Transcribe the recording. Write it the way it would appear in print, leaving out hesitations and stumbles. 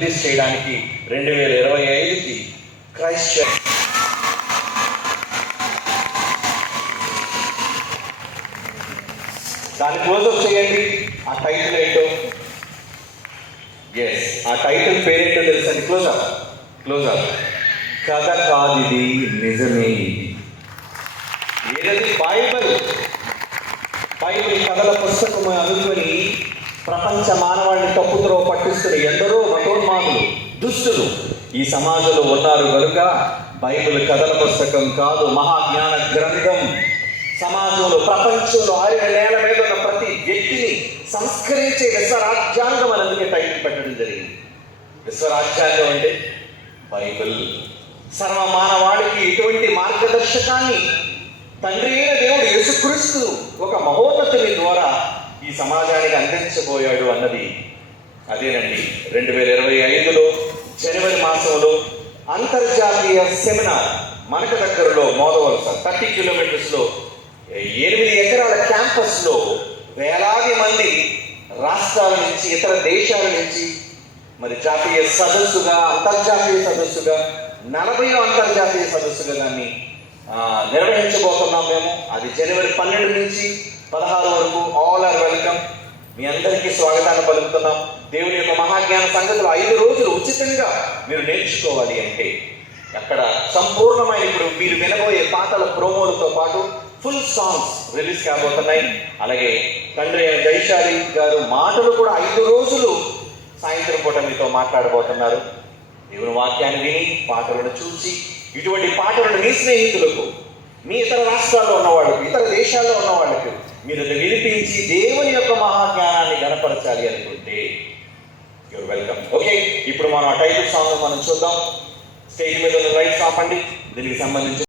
Release చేయడానికి 2025కి Christ church దాన్ని closeup చేయండి. ఆ టైటిల్ ఏంటో, ఎస్, ఆ టైటిల్ పేరేంటో తెలుసండి? క్లోజప్. కథ కాదిది, నిజమే ఇది. ఏదది? బైబిల్ కథల పుస్తకము అనుకుని ప్రపంచ మానవాళిని తప్పుతో పట్టిస్తున్న ఎందరో మతోన్మాదులు, దుష్టులు ఈ సమాజంలో ఉన్నారు కనుక బైబిల్ కథల పుస్తకం కాదు, మహాజ్ఞాన గ్రంథం. సమాజంలో, ప్రపంచంలో, ఆయన నేల మీద ఉన్న ప్రతి వ్యక్తిని సంస్కరించే విశ్వరాజ్యాంగం అని అందుకే టైటిల్ పెట్టడం జరిగింది. విశ్వరాజ్యాంగం అంటే బైబిల్. సర్వ మానవాళికి ఎటువంటి మార్గదర్శకాన్ని తండ్రి అయిన దేవుడు యేసుక్రీస్తు ఒక మహోన్నతుని ద్వారా ఈ సమాజానికి అందించబోయాడు అన్నది అదేనండి. 2025లో జనవరి మాసంలో అంతర్జాతీయ సెమినార్ మనకు దగ్గరలో మోదవలస 30 కిలోమీటర్స్లో 8 ఎకరాల క్యాంపస్లో వేలాది మంది రాష్ట్రాల నుంచి, ఇతర దేశాల నుంచి మరి జాతీయ సదస్సుగా, అంతర్జాతీయ సదస్సుగా, 40వ అంతర్జాతీయ సదస్సుగా దాన్ని నిర్వహించబోతున్నాం మేము. అది జనవరి 12 నుంచి 16 వరకు. All are welcome. మీ అందరికీ స్వాగతాన్ని పలుకుతున్నాం. దేవుని యొక్క మహాజ్ఞాన సంగతులు 5 రోజులు ఉచితంగా మీరు నేర్చుకోవాలి అంటే అక్కడ సంపూర్ణమైన, ఇప్పుడు మీరు వినబోయే పాటల ప్రోమోలతో పాటు ఫుల్ సాంగ్స్ రిలీజ్ కాబోతున్నాయి. అలాగే తండ్రి అయిన జైశాలి గారు మాటలు కూడా 5 రోజులు సాయంత్రం పూట మీతో మాట్లాడబోతున్నారు. దేవుని వాక్యాన్ని విని, పాటలను చూసి, ఇటువంటి పాటలను మీ స్నేహితులకు, మీ ఇతర రాష్ట్రాల్లో ఉన్న వాళ్ళకు, ఇతర దేశాల్లో ఉన్న వాళ్ళకు మీరు వినిపించి దేవుని యొక్క మహాజ్ఞానాన్ని గణపరచాలి అనుకుంటే యువర్ వెల్కమ్. ఓకే, ఇప్పుడు మనం ఆ టైటిల్ సాంగ్ మనం చూద్దాం. స్టేజ్ మీద ఉన్న లైట్స్ ఆపండి. దీనికి సంబంధించి